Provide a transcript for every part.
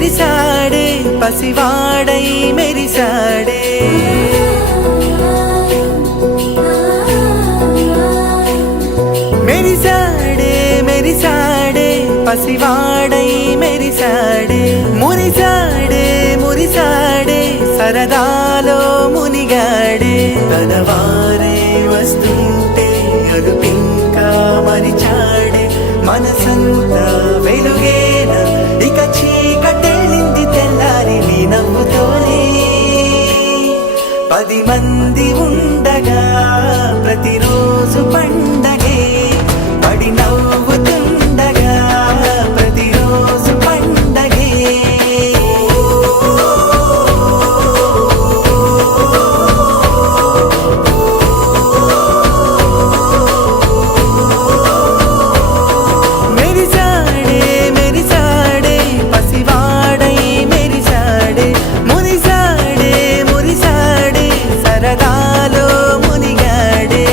విరిసాడే పసివాడై మెరిసాడే మెరిసాడే మెరిసాడే పసివాడై మెరిసాడే మురిసాడే మురిసాడే సరదాలో మునిగాడే తనవారే వస్తుంటే అదుపింకా మరిచాడే మనసంతా వెలుగేన ఇక చీకటెళ్ళింది తెల్లారి నీ నవ్వుతోనే 10 మంది ఉండగా ప్రతిరోజు పండగే పడి నవ్వుతుండగా ప్రతిరోజు పండగే మెరిసాడే మెరిసాడే పసివాడై మెరిసాడే మురిసాడే మురిసాడే సరదాలో మునిగాడే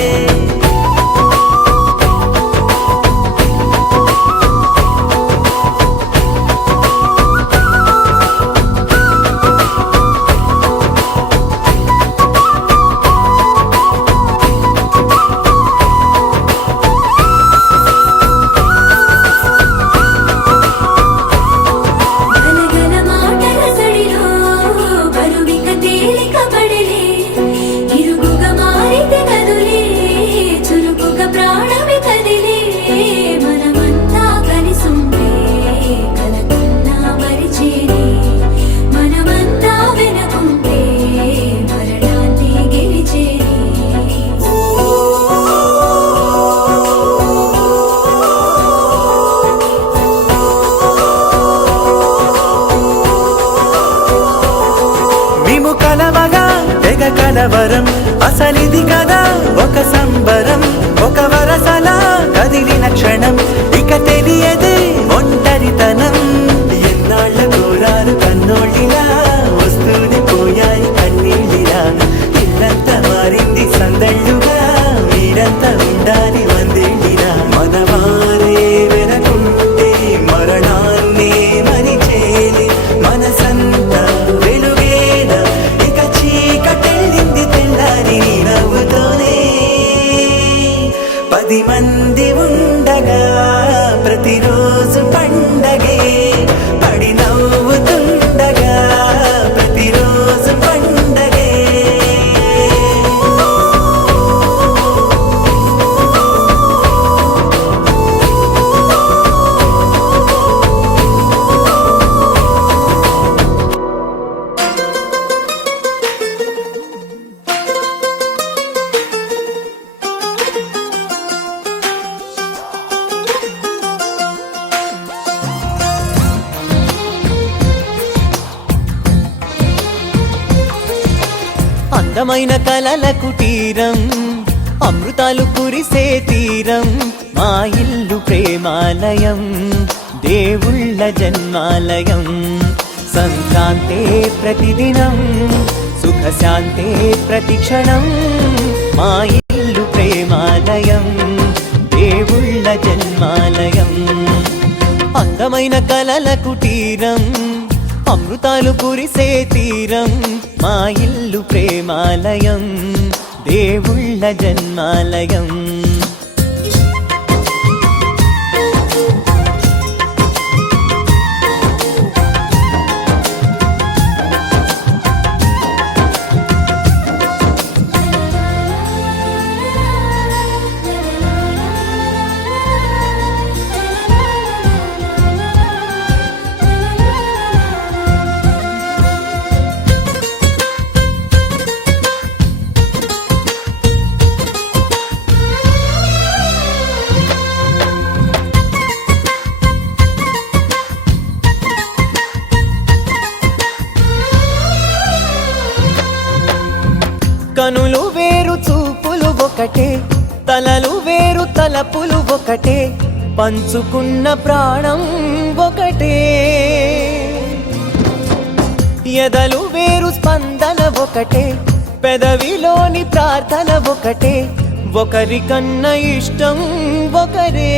కలవగా తెగ కలవరం అసలిది కదా ఒక సంబరం ఒక వరసలా కదిలిన క్షణం ఇక తెలియదే ఒంటరితనం ఎన్నాళ్ళ కోరారు కన్నోళ్ళిలా వస్తూనే పోయాయి కన్నీళ్ళిలా ఇల్లంతా మారింది సందళ్ళుగా మీరంతా ఉండాలి వందేళ్ళిలా మనవారే వెనకుంటే మరణాన్నే మరిచేలి మనసంతా కటెళ్ళింది తెల్లారి నీ నవ్వుతోనే 10 మంది ఉండగా ప్రతిరోజు పండగే పడి నవ్వుతుండగా ప్రతిరోజు పండగే అందమైన కలల కుటీరం అమృతాలు కురిసే తీరం మా ఇల్లు ప్రేమాలయం దేవుళ్ళ జన్మాలయం సంక్రాంతే ప్రతిదినం సుఖశాంతే ప్రతిక్షణం మా ఇల్లు ప్రేమాలయం దేవుళ్ళ జన్మాలయం అందమైన కలల కుటీరం అమృతాలు కురిసే తీరం మా ఇల్లు ప్రేమాలయం దేవుళ్ళ జన్మాలయం కనులు వేరు చూపులు ఒకటే తలలు వేరు తలపులు ఒకటే పంచుకున్న ప్రాణం ఒకటే ఎదలు వేరు స్పందన ఒకటే పెదవిలోని ప్రార్థన ఒకటే ఒకరికన్నా ఇష్టం ఒకరే